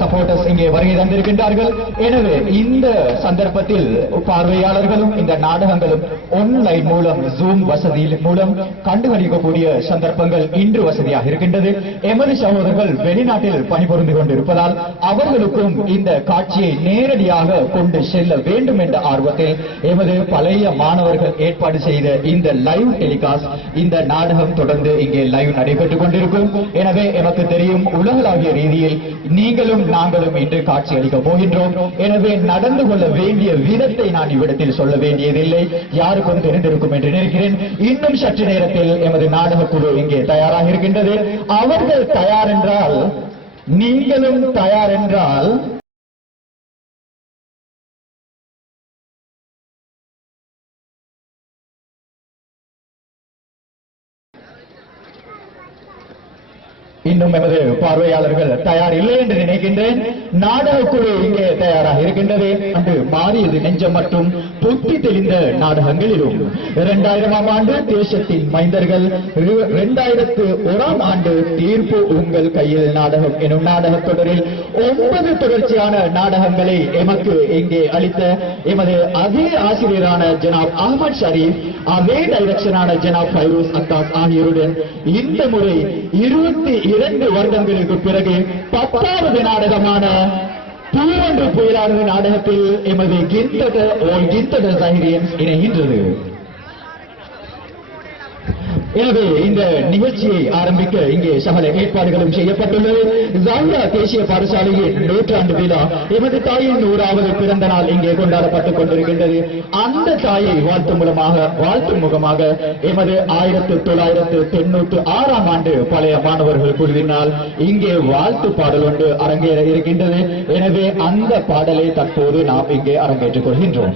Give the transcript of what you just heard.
Supporters இங்கே வருகை தந்திருக்கின்றார்கள். எனவே இந்த சந்தர்ப்பத்தில் பார்வையாளர்களும் இந்த நாடகங்களும் ஆன்லைன் மூலம் ஜூம் வசதி மூலம் கண்டுகளிக்கக்கூடிய சந்தர்ப்பங்கள் இன்று வசதியாக இருக்கின்றது. எமது சகோதரர்கள் வெளிநாட்டில் பணிபுரிந்து கொண்டிருப்பதால் அவர்களுக்கும் இந்த காட்சியை நேரடியாக கொண்டு செல்ல வேண்டும் என்ற ஆர்வத்தில் எமது பழைய மாணவர்கள் ஏற்பாடு செய்த இந்த லைவ் டெலிகாஸ்ட், இந்த நாடகம் தொடர்ந்து இங்கே லைவ் நடைபெற்றுக் கொண்டிருக்கும். எனவே எனக்கு தெரியும் உலகளாவிய ரீதியில் நீங்களும் நாங்களும் இன்று காட்சி அளிக்க போகின்றோம். எனவே நடந்து கொள்ள வேண்டிய விதத்தை நான் இவ்விடத்தில் சொல்ல வேண்டியதில்லை, யாருக்கும் தெரிந்திருக்கும் என்று நினைக்கிறேன். இன்னும் சற்று நேரத்தில் எமது நாடக குழு இங்கே தயாராக இருக்கின்றது. அவர்கள் தயார் என்றால் நீங்களும் தயார் என்றால் இன்னும் எமது பார்வையாளர்கள் தயார் இல்லை என்று நினைக்கின்றேன். நாடகக்குழு இங்கே தயாராக இருக்கின்றது. அன்று மாறியது நெஞ்சம் மற்றும் புத்தி தெளிந்த நாடகங்களிலும் 2000ஆம் ஆண்டு தேசத்தின் மைந்தர்கள், 2001ஆம் ஆண்டு தீர்ப்பு உங்கள் கையில் நாடகம் எனும் நாடகத் தொடரில் 9 தொடர்ச்சியான நாடகங்களை எமக்கு இங்கே அளித்த எமது அதே ஆசிரியரான ஜனாப் அஹ்மத் ஷரீப், அதே டைரக்ஷனான ஜனாப் ஃபைரூஸ் அத்தாஸ் ஆகியோருடன் இந்த முறை 22 வருடங்களுக்கு பிறகு 10வது நாடகமான பூவொன்று புயலானது நாடகத்தில் எமது கிந்தட சைரியன்ஸ் இணைகின்றது. எனவே இந்த நிகழ்ச்சியை ஆரம்பிக்க இங்கே சகல ஏற்பாடுகளும் செய்யப்பட்டுள்ளது. ஜாகிரா தேசிய பாடசாலையின் 100ஆண்டு விழா எமது தாயின் 100வது பிறந்த நாள் இங்கே கொண்டாடப்பட்டுக் கொண்டிருக்கின்றது. அந்த தாயை வாழ்த்தும் முகமாக எமது 1996ஆம் ஆண்டு பழைய மாணவர்கள் குழுவினால் இங்கே வாழ்த்து பாடல் ஒன்று அரங்கேற இருக்கின்றது. எனவே அந்த பாடலை தற்போது நாம் இங்கே அரங்கேற்றுக் கொள்கின்றோம்.